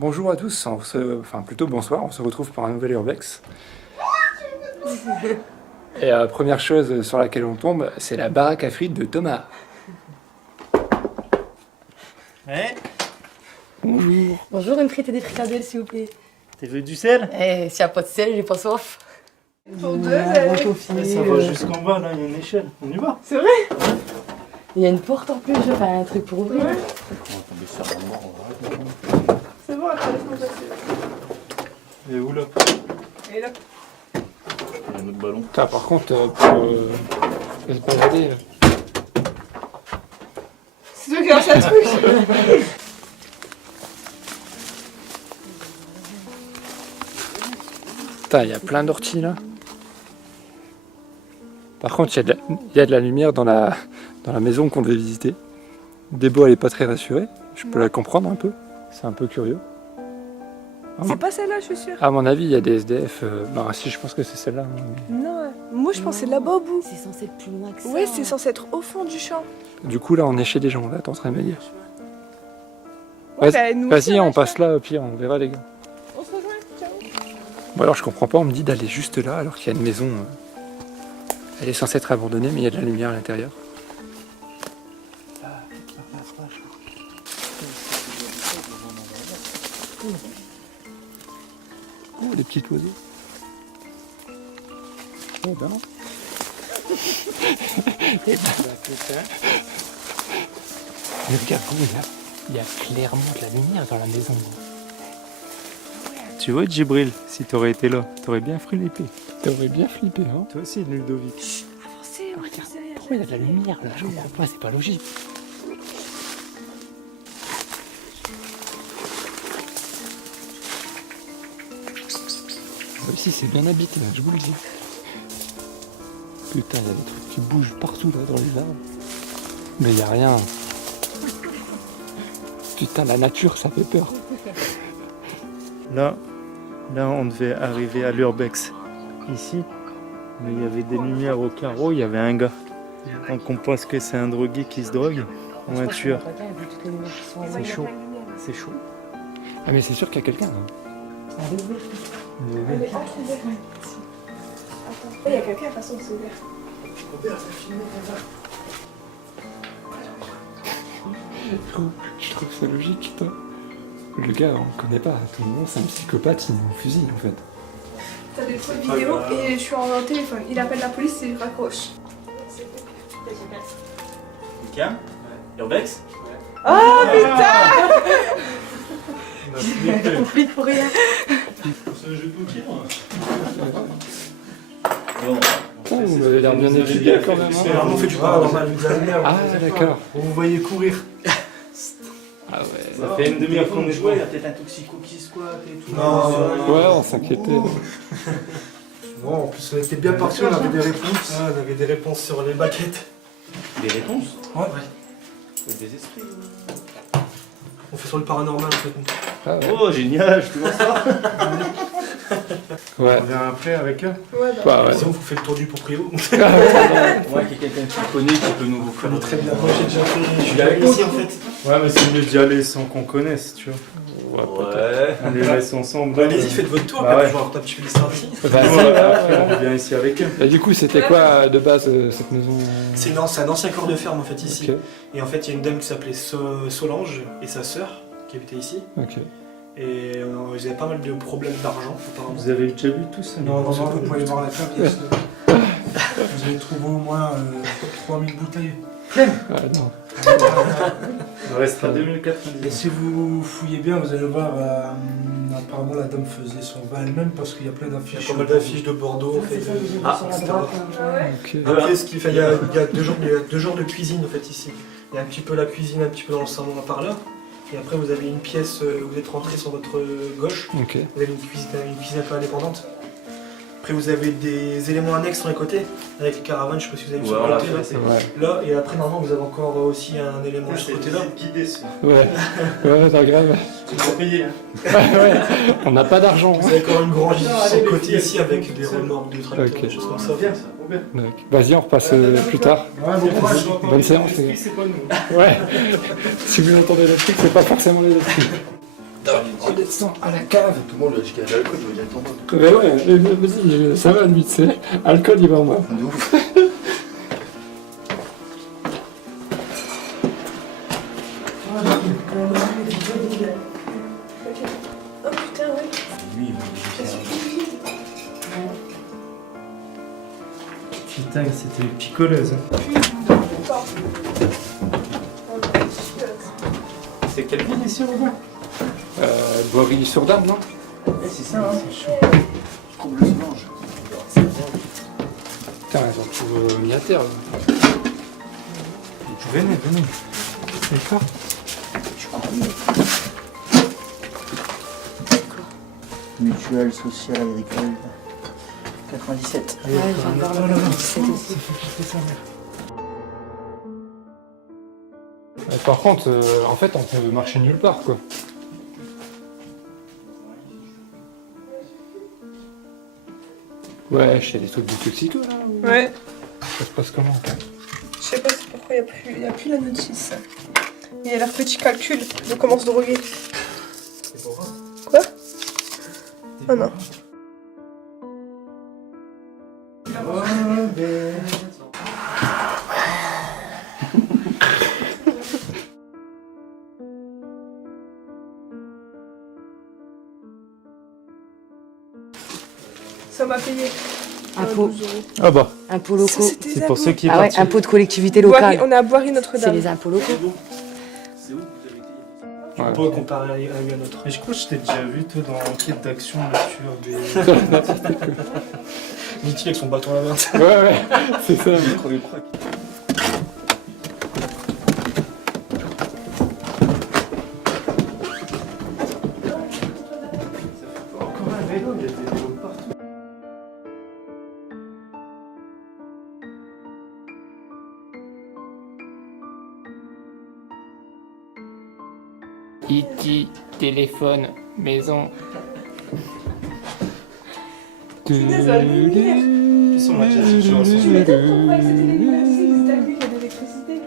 Bonjour à tous, enfin plutôt bonsoir, on se retrouve pour un nouvel Urbex. Et la première chose sur laquelle on tombe, c'est la baraque à frites de Thomas. Ouais. Bonjour. Bonjour, une frite et des fricadelles s'il vous plaît. T'es vu du sel? Eh, s'il n'y a pas de sel, j'ai pas soif. Pour deux, Ça va jusqu'en bas, là, il y a une échelle. On y va? C'est vrai? Il y a une porte en plus, j'ai un truc pour ouvrir. Ouais. C'est bon, attends, laisse-moi passer. Et où là? Et là? Il y a un autre ballon. Putain, par contre, pour se balader... C'est toi qui lance un truc. Putain, il y a plein d'orties là. Par contre, il y a de la lumière dans la maison qu'on devait visiter. Débo, elle est pas très rassurée. Je peux la comprendre un peu. C'est un peu curieux. C'est pas celle-là, je suis sûre. À mon avis, il y a des SDF. Bah si, je pense que c'est celle-là. Non, moi je pensais là-bas au bout. C'est censé être plus loin que ça. Ouais, c'est censé être au fond du champ. Du coup, là, on est chez des gens. Là, t'es en train de me dire. Ouais, Vas-y, bah, nous aussi, vas-y, on a passe acheté. là, au pire, on verra les gars. On se rejoint, ciao. Bon, alors je comprends pas, on me dit d'aller juste là, alors qu'il y a une maison. Elle est censée être abandonnée, mais il y a de la lumière à l'intérieur. Oh, les petits oiseaux. Oh ben. Eh ben. Mais regarde, il y a clairement de la lumière dans la maison. Tu vois, Djibril, si t'aurais été là, t'aurais bien flippé. T'aurais bien flippé, hein? Toi aussi, Ludovic. Avancez, on Regarde, pourquoi il y a de la lumière là? Je comprends pas, c'est pas logique. Ici c'est bien habité, là, je vous le dis. Putain, il y a des trucs qui bougent partout là dans les arbres. Mais il y a rien. Putain, la nature, ça fait peur. Là, on devait arriver à l'Urbex. Ici, mais il y avait des lumières au carreau, il y avait un gars. Donc on pense que c'est un drogué qui se drogue ou un tueur. C'est chaud. C'est chaud. Ah mais c'est sûr qu'il y a quelqu'un. Hein. Elle est entrouverte. Attends, il y a quelqu'un, de toute façon, c'est ouvert. Je trouve ça logique, toi. Le gars, on le connaît pas. Tout le monde, c'est un psychopathe, il nous fusille en fait. T'as des photos de vidéo et je suis en téléphone. Il appelle la police et il raccroche. Quelqu'un? Urbex? Oh putain! On flippe pour rien. C'est un jeu de tir. Oh, vous m'avez l'air bien étudié quand même. Hein. On fait du paranormal, vous allez bien. Ah d'accord. Vous vous voyez courir. Ah ouais. Ça fait une demi-heure qu'on est joué, il y joué. a peut-être un toxico qui squatte et tout. Ouais, on s'inquiétait. Bon, en plus, on était bien partis, on avait des réponses. On avait des réponses sur les maquettes. Des réponses? Ouais. Des esprits. On fait sur le paranormal, en fait. Ah ouais. Oh, génial, je te vois ça. Ouais. On vient après avec eux. Ouais, Bah ouais. Sinon, vous faites le tour du proprio. Ouais, qu'il y a quelqu'un qui connaît, qui peut nous faire. Très bien. Moi, j'ai déjà fait. Je suis allé ici, en fait. Ouais, mais c'est mieux d'y aller sans qu'on connaisse, tu vois. Ouais. On les laisse ensemble. Bah, allez-y, faites votre tour, Bah après, ouais. je vais voir un petit peu les sorties. Vas-y, Après, ouais. on vient ici avec eux. Et du coup, c'était quoi de base cette maison? C'est un ancien corps de ferme, en fait, ici. Ok, Et en fait, il y a une dame qui s'appelait Solange et sa sœur qui habitaient ici. ok. Et ils avaient pas mal de problèmes d'argent, apparemment. Vous avez déjà vu tout ça? Non, vous pouvez voir la cave. Vous allez trouver au moins 3000 bouteilles. Ah non. Il restera 2090. Et si vous fouillez bien, vous allez voir, apparemment la dame faisait son vin elle-même parce qu'il y a plein Il y d'affiches. a pas mal d'affiches de Bordeaux. C'est ça, j'ai vu Ah, sur la etc. droite. Ah ouais? Ok. Après, ce qu'il fait, il y a deux genres de cuisine en fait ici. Il y a un petit peu la cuisine, un petit peu dans le salon par là. Et après, vous avez une pièce où vous êtes rentré sur votre gauche. Ok. Vous avez une cuisine un peu indépendante. Après, vous avez des éléments annexes sur les côtés, avec les caravanes, je sais pas si vous avez vu sur le côté là. Ouais. Là, et après, normalement, vous avez encore aussi un élément de ce côté-là. guidé, ça. Ouais. Ouais, c'est grave. Tu dois payer. Ouais. On n'a pas d'argent. Vous avez encore une grange sur allez, le les côté filles, ici avec des c'est remorques de tracteurs, Ok. des choses comme ça. Bien, ça. Bien. Donc, vas-y, on repasse plus tard. Ouais, bon courage. Bonne séance, les gars. C'est pas nous. Ouais. Si vous entendez le truc, c'est pas forcément les autres trucs. Oh redescends à la cave. Tout le monde lui a dit qu'il y a de l'alcool, il va directement boire. Mais ouais, vas-y, ça va lui, tu sais. Alcool, il va en moi. De ouf. Oh putain, ouais. Lui, il va Putain, c'était une picoleuse. C'est quelle ville ici, Robin? Boiry-sur-Dame, non? C'est ça, hein. C'est chaud. Comme le mange. Putain, ils ont tout mis à terre. Là. Venez. D'accord. Mutuelle sociale agricole. 97. Ouais, j'ai encore le 97 aussi. Par contre, en fait, on peut marcher nulle part, quoi. Ouais, je fais des trucs de toxico, là. Ouais. Ça se passe comment, quoi? Je sais pas pourquoi il n'y a plus la notice. Il y a leur petit calcul de comment se droguer. Quoi? Oh non. Ça m'a payé. Impôts. 12 euros. Ah bah. Impôts locaux. Ça, c'était C'est des pour impôts. ceux qui est Ah ouais, parti. impôts de collectivité Boiry- locale. on est à Boiry C'est Notre-Dame. les impôts locaux. C'est où vous avez été? Tu peux pas comparer à une à l'autre. Mais je crois que je t'ai déjà vu, toi, dans Enquête d'action, le tueur des... Mythique avec son bâton à la main. Ouais, c'est ça. Encore un vélo, il y a des vélos partout. E.T. téléphone, maison. Ils sont déjà cherchés en Tu m'étonnes pourquoi que c'était les lumières ici, c'était lui qui a de l'électricité.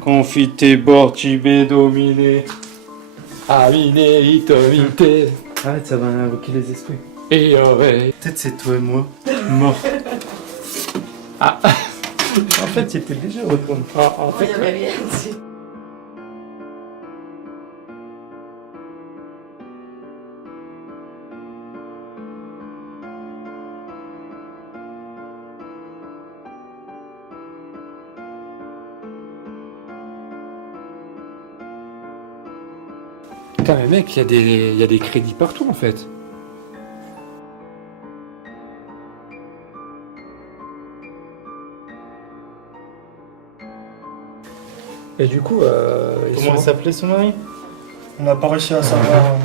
Confité, bortibé, dominé. Aminé, itomité, Arrête, ça va invoquer les esprits. et aurait. Peut-être c'est toi et moi, mort. Ah. En fait, il était déjà retourné. En Il y avait rien ici. Putain, mais mec, il y a des crédits partout en fait. Et du coup, Comment elle s'appelait son mari? On n'a pas réussi à savoir.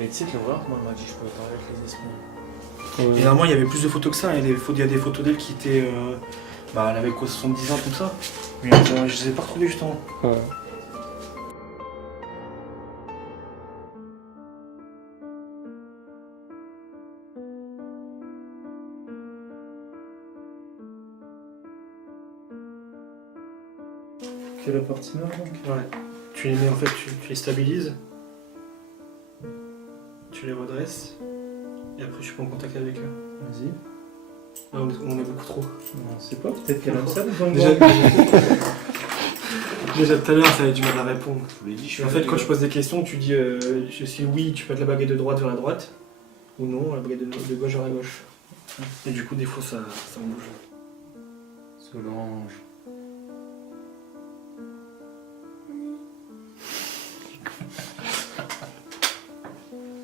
Et tu sais que l'horreur, moi, elle m'a dit que je pouvais parler avec les esprits. Et normalement, il y avait plus de photos que ça. Il y a des photos d'elle qui étaient. Bah, elle avait quoi, 70 ans, tout ça. Mais je les ai pas retrouvées justement. Ouais. Que la partie nord, donc. Ouais. Tu les mets en fait, tu les stabilises. Tu les redresses. Et après, tu prends contact avec eux. Vas-y. Là, on est beaucoup trop. On sait pas, peut-être qu'elle aime ça, les Déjà, endroits. déjà tout à l'heure, ça avait du mal à répondre. Je vous l'ai dit, je suis Et en fait, quand je pose des questions, tu dis si oui, tu peux mettre la baguette de droite vers la droite, ou non, la baguette de gauche vers la gauche. Et du coup, des fois, ça bouge. Solange.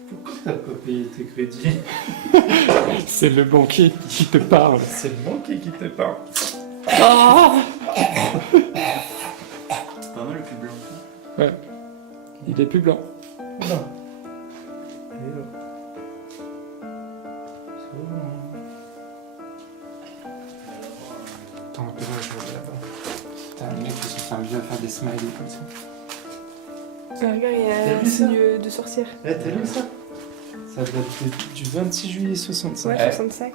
Pourquoi t'as pas payé tes crédits? C'est le banquier qui te parle. C'est le banquier qui te parle. pas mal le plus blanc. Ouais. Il est plus blanc. Non. Et là. Solange. Attends, un peu là, je vais là-bas. Putain, les mecs, ils se sont bien à faire des smileys comme ça. Regarde, il y a T'as un vu ça? signe de sorcière. Eh, t'as lu ça? Ça date du 26 juillet 65. Ouais, 65.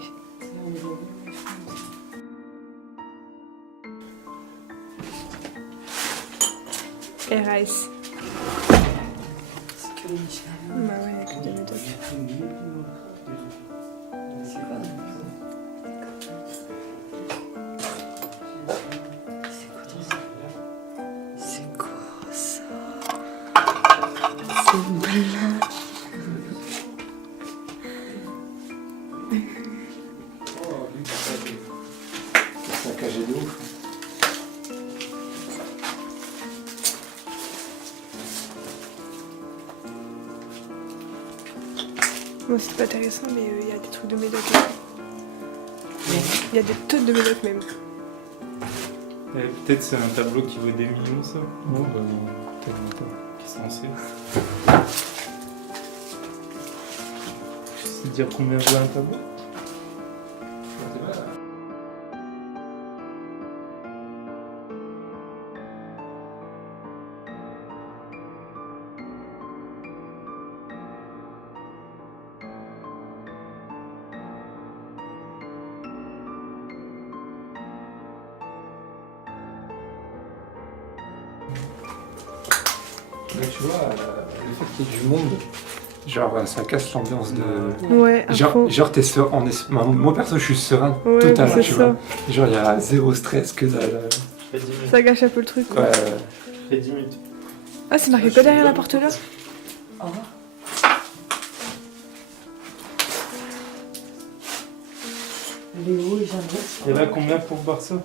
RAS. C'est que les Michelin. Bah ouais, il y a que des médocs. C'est quoi C'est quoi ça? C'est malin. Saccagé de ouf. Bon, c'est pas intéressant, mais il y a des trucs de médoc. Il y a des tonnes de médoc même. Peut-être c'est un tableau qui vaut des millions, ça. Non, bah non, tellement pas. Qui est censé. Je sais dire combien vaut un tableau. Mais tu vois, le fait qu'il y ait du monde, genre ça casse l'ambiance de. Ouais, à fond. Genre t'es serein, moi perso je suis serein Ouais, totalement, c'est tu ça. vois. Genre il y a zéro stress que dalle. Je fais 10 minutes. Ça gâche un peu le truc. Ouais, Quoi. Je fais 10 minutes. Ah, c'est marqué quoi derrière la porte là? Au revoir. Léo et Jeannot. Et là, combien pour boire ça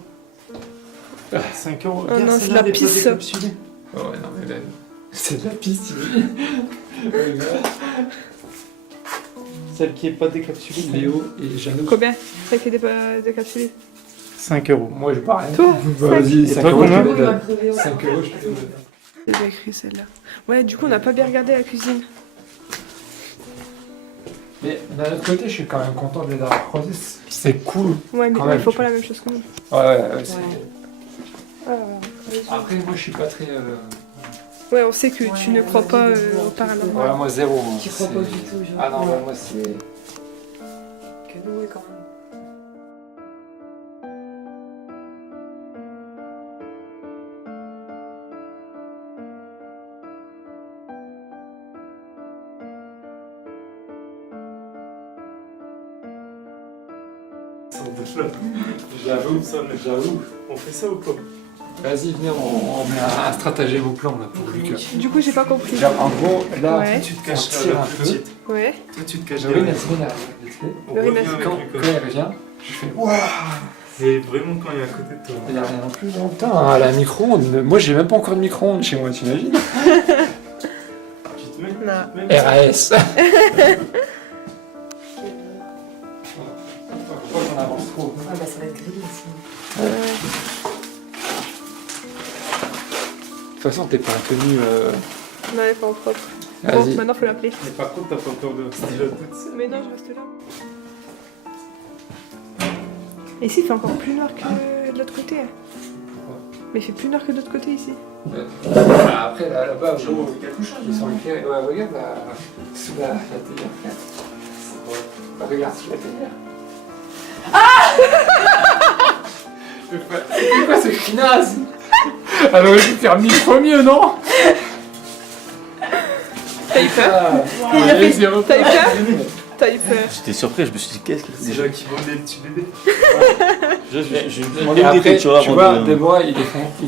5 euros. Ah Regarde, non, celle-là, c'est la elle est pas pisse. décapsulée. Oh ouais, non mais là, c'est de la piste. Celle qui est pas décapsulée. Léo et Jeannot. Combien? Ça qui était pas décapsulé. 5 euros. Moi je parie. Toi, Bah, vas-y, Et 5 toi, euros je combien te Il va donne. crever. 5 euros je te donne. C'est bien écrit celle-là. Ouais, du coup, on n'a pas bien regardé la cuisine. Mais d'un autre côté, je suis quand même content de les avoir croisés. C'est cool. Ouais, mais Quand eux, même, ils font tu pas la même chose que nous. Ouais, c'est- Ah, Après, moi je suis pas très. ouais, on sait que tu ne crois pas au Ouais, paranormal. moi zéro. Moi. Qui croit pas C'est- du tout, genre. Ah non, Ouais. moi c'est. Que nous, ouais, quand même. J'avoue. On fait ça ou pas? Vas-y, venez, on met un stratagème au plan là pour Lucas. Du coup, j'ai pas compris. Genre, en gros, là, Ouais. Tu te on caches tire là, un la peu. petite. Ouais. Toi, tu te caches Laurie, derrière. la semaine arrive. On Laurie, revient merci. avec Quand Lucas. elle revient, je fais waouh! Et vraiment quand il est à côté de toi. Il n'y a rien en plus. Oh, putain, elle a un micro-ondes. Moi, j'ai même pas encore de micro-ondes chez moi, t'imagines? Tu te mets? Non. Tu te mets RAS. Pourquoi on avance trop? Ah, bah, ça va être grillé ici. De toute façon, t'es pas un tenue. Non, elle est pas en propre. Bon, Vas-y. maintenant, faut l'appeler. Mais par contre, t'as pas peur de rester là toute seule. Mais non, je reste là. Et ici, il fait encore plus noir que de l'autre côté. Mais il fait plus noir que de l'autre côté ici. Après, là-bas, ils sont éclairés. Ouais, regarde sous la télé. Regarde sous la télé. C'est quoi ce cri naze? Elle aurait dû faire mille fois mieux, non? T'as eu peur? Ah, Il a allez, fait- c'est reparti. T'as eu peur? T'as eu peur. J'étais surpris, je me suis dit qu'est-ce que c'est. Déjà qui vont des petits bébés. Je me Et demandais où après, t'étais, tu tu vois, vois, avant de- Déborah, ils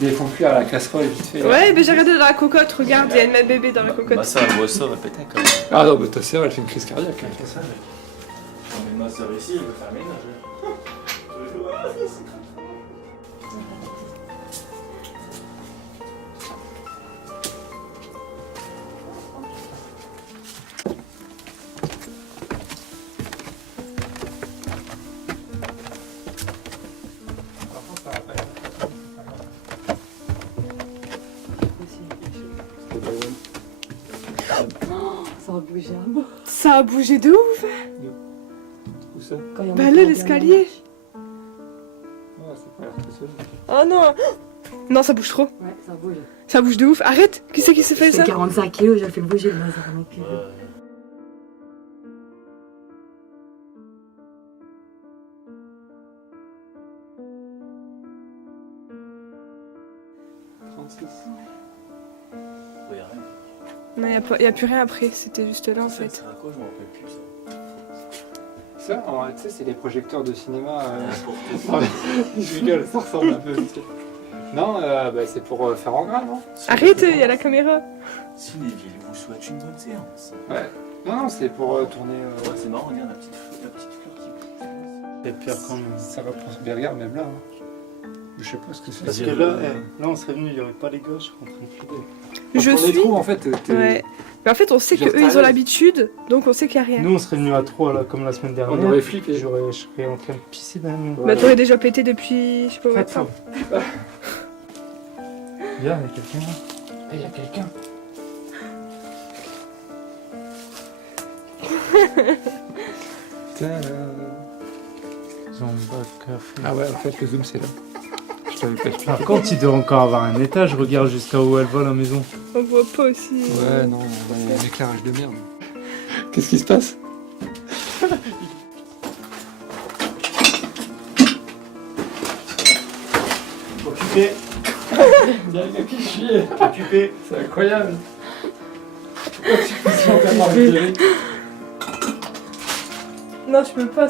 les font cuire à la casserole vite fait. là. Ouais, mais j'ai regardé dans la cocotte, regarde, il y a une bébé dans la cocotte. Bah ça, elle voit ça, elle péter quand même. Ah non, bah ta sœur, elle fait une crise cardiaque. hein. Ma soeur ici, elle veut faire ménage. Ça va bouger un peu. Ça a bougé de ouf. Où ça? Quand il y en a Bah qui là, regardent l'escalier. Ah, c'est pas l'air tout seul. Oh non. Non, ça bouge trop. la marche. Ouais, ça bouge. Ça bouge de ouf. Arrête. Qui c'est qui s'est fait Je ça? fais 45 kilos, j'ai fait bouger le bazar. Donc, Ouais, y a rien. Non, il n'y a plus rien après, c'était juste là en Ça fait. sert à quoi? Je m'en rappelle plus ça. Ça, tu sais, c'est les projecteurs de cinéma. Je rigole, ça ressemble un peu. Non, c'est pour faire en gras, non? Arrête, il y a la caméra. Cinéville vous souhaite une bonne séance. Ouais. Non, c'est pour tourner. Ouais, c'est marrant, regarde la petite fleur qui. C'est pire quand même. Ça va prendre. Mais regarde, même là. Je sais pas ce que c'est. Parce que là, là on serait venu, il n'y aurait pas les gauches en train de filer. Je Quand on est suis. trop, en fait, Ouais. Mais en fait, on sait Genre, qu'eux ils ont t'arrives. l'habitude, donc on sait qu'il n'y a rien. Nous on serait venus à 3 là, comme la semaine dernière. On aurait flippé. Je serais en train de pisser dans nous. Bah, t'aurais déjà pété depuis je sais pas combien de Attends. temps. Viens, il y a quelqu'un là. Il y a quelqu'un. Zamba café. Ah ouais, en fait, le zoom, c'est là. Je t'avais pas expliqué. Par contre, il doit encore avoir un étage. Regarde jusqu'à où elle va la maison. On voit pas aussi. Ouais, non, on a un éclairage de merde. Qu'est-ce qui se passe? Occupé, Il y a quelqu'un qui chie. occupé. C'est incroyable. Pourquoi tu me sens tellement retiré? Non, tu peux pas.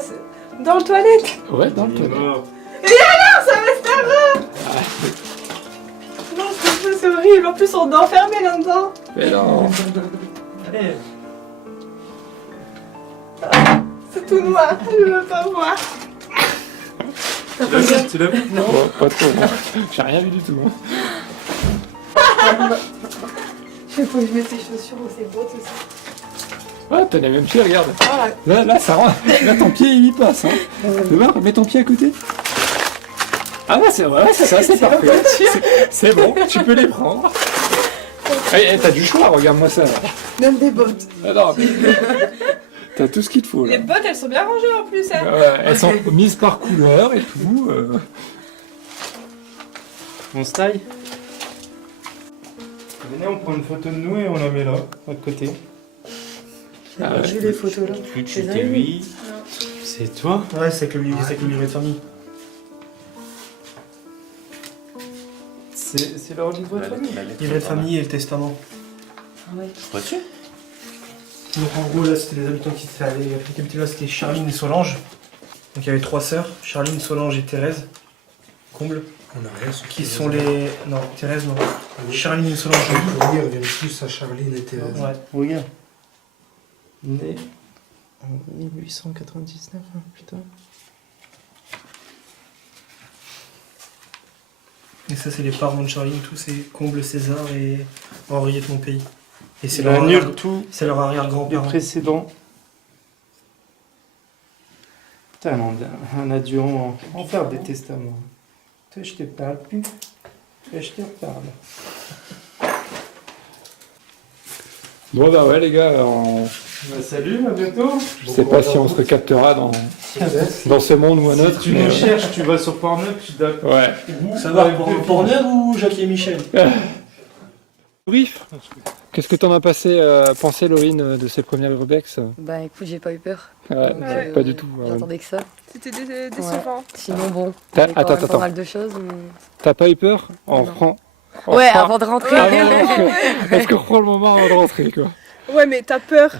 Dans le toilette. Ouais, dans le Il est toilette. mort. Non, c'est horrible. En plus, on est enfermé là-dedans. Mais non. Allez. C'est tout noir. Je veux pas voir. Tu l'as vu? Non, pas trop. J'ai rien vu du tout. Il faut que je mette ses chaussures ou ses bottes aussi. Ouais, t'as les mêmes pieds, regarde. Voilà. Là, ça rentre. Là, ton pied, il y passe. Hein. Tu vois, mets ton pied à côté. Ah ouais, c'est ça, c'est parfait. C'est bon, tu peux les prendre. T'as du choix, regarde-moi ça. Là. Même des bottes. Ah non, t'as tout ce qu'il te faut. Là. Les bottes, elles sont bien rangées en plus. Hein. Ouais, elles sont mises par couleur et tout. On se taille. Venez, on prend une photo de nous et on la met là, à côté. Ah ouais. J'ai les photos là. Plus C'est c'était lui. C'est toi? Ouais, c'est avec le livret de famille. C'est leur livre de famille. Livret de famille et le testament. Ah ouais. Vois-tu? Donc en gros là c'était les habitants qui habitaient là, c'était Charline et Solange. Donc il y avait 3 sœurs, Charline, Solange et Thérèse. Comble. On n'a rien sur Qui sont les. Non, Thérèse non. Charline et Solange. Oui, on revient plus à Charline et Thérèse. Ouais. Regarde. Né en 1899, hein, putain. Et ça c'est les parents de Charline, tous c'est Comble, César et Henriette Monpeil. Et c'est Il leur, annule tout c'est leur le arrière-grand-parent. précédent. Putain, on a dû en faire des testaments. Toi, je te parle plus. Toi, je te parle. Bon bah ouais les gars, Bah, salut, à bientôt. je sais pas si on se recaptera dans ce monde ou un Si autre. tu mais, nous cherches, tu vas sur Pornhub, tu tapes. Ouais. Ça va, Pornhub ou Jackie et Michel? Brief. Qu'est-ce que t'en as pensé Laurine de ces premières urbex? Bah écoute, j'ai pas eu peur. Ouais, Donc, pas du tout. J'attendais que ça. C'était décevant. Sinon bon, T'as- il y avait quand même attends. pas mal de choses. Mais... T'as pas eu peur? On Non. reprend. Ouais, avant de rentrer. Est-ce qu'on reprend le moment avant de rentrer quoi? Ouais, mais t'as peur.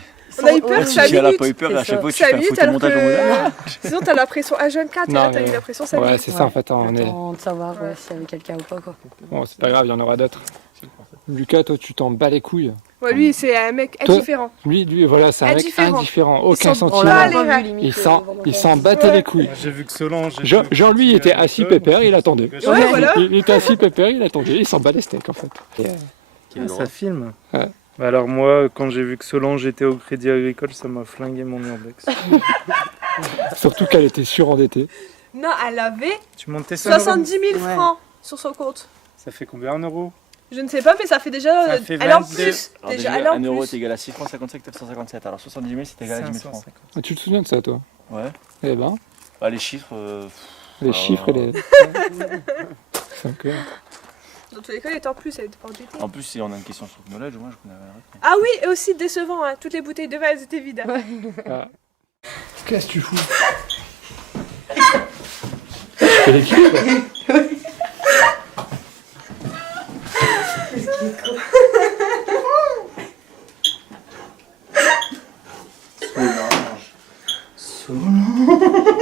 On a eu peur, Ouais, ça Tu as la minutes. pas eu peur et à C'est chaque ça. fois tu 5 fais un minutes alors photomontage en mode. que. Sinon, t'as la pression H24 et Non, là, t'as mais- eu la pression 5 Ouais, minutes. c'est ça en fait. On est... Attends de savoir ouais, s'il y avait quelqu'un ou pas quoi. Bon, c'est pas grave, il y en aura d'autres. Lucas, toi, tu t'en bats les couilles. Ouais, lui, c'est un mec Toi- indifférent. Lui, voilà, c'est un mec Indifférent. indifférent, aucun s'en On sentiment. l'a les pas rats. vu limite. Il s'en battait les couilles. J'ai vu que Solange. Jean, lui, il était assis pépère, il attendait. Ouais, voilà. Il était assis pépère, il attendait, il s'en bat les steaks en fait. Ah, ça filme. Ouais. Bah alors moi, quand j'ai vu que Solange était au Crédit Agricole, ça m'a flingué mon urbex. Surtout qu'elle était surendettée. Non, elle avait Tu montais ça 70 000 Ouais. francs sur son compte. Ça fait combien en euros? Je ne sais pas, mais ça fait déjà. Ça fait Elle est en 22. plus. Alors Déjà, déjà, elle est en 1 euro plus. est égal à 6 francs 55 957. Alors 70 000 c'est égal à 10 000 francs. 550. Ah, tu te souviens de ça, toi? Ouais. Eh ben, Bah, les chiffres. les Ah. chiffres et les. C'est clair. Dans tous les cas, elle était en plus, elle était pas endettée. En plus, si on a une question sur le knowledge, moi je connais rien. Ah oui, et aussi décevant, hein. Toutes les bouteilles de vin, elles étaient vides. hein. Ah. Qu'est-ce que tu fous? Je fais l'équilibre. Solange. Solange.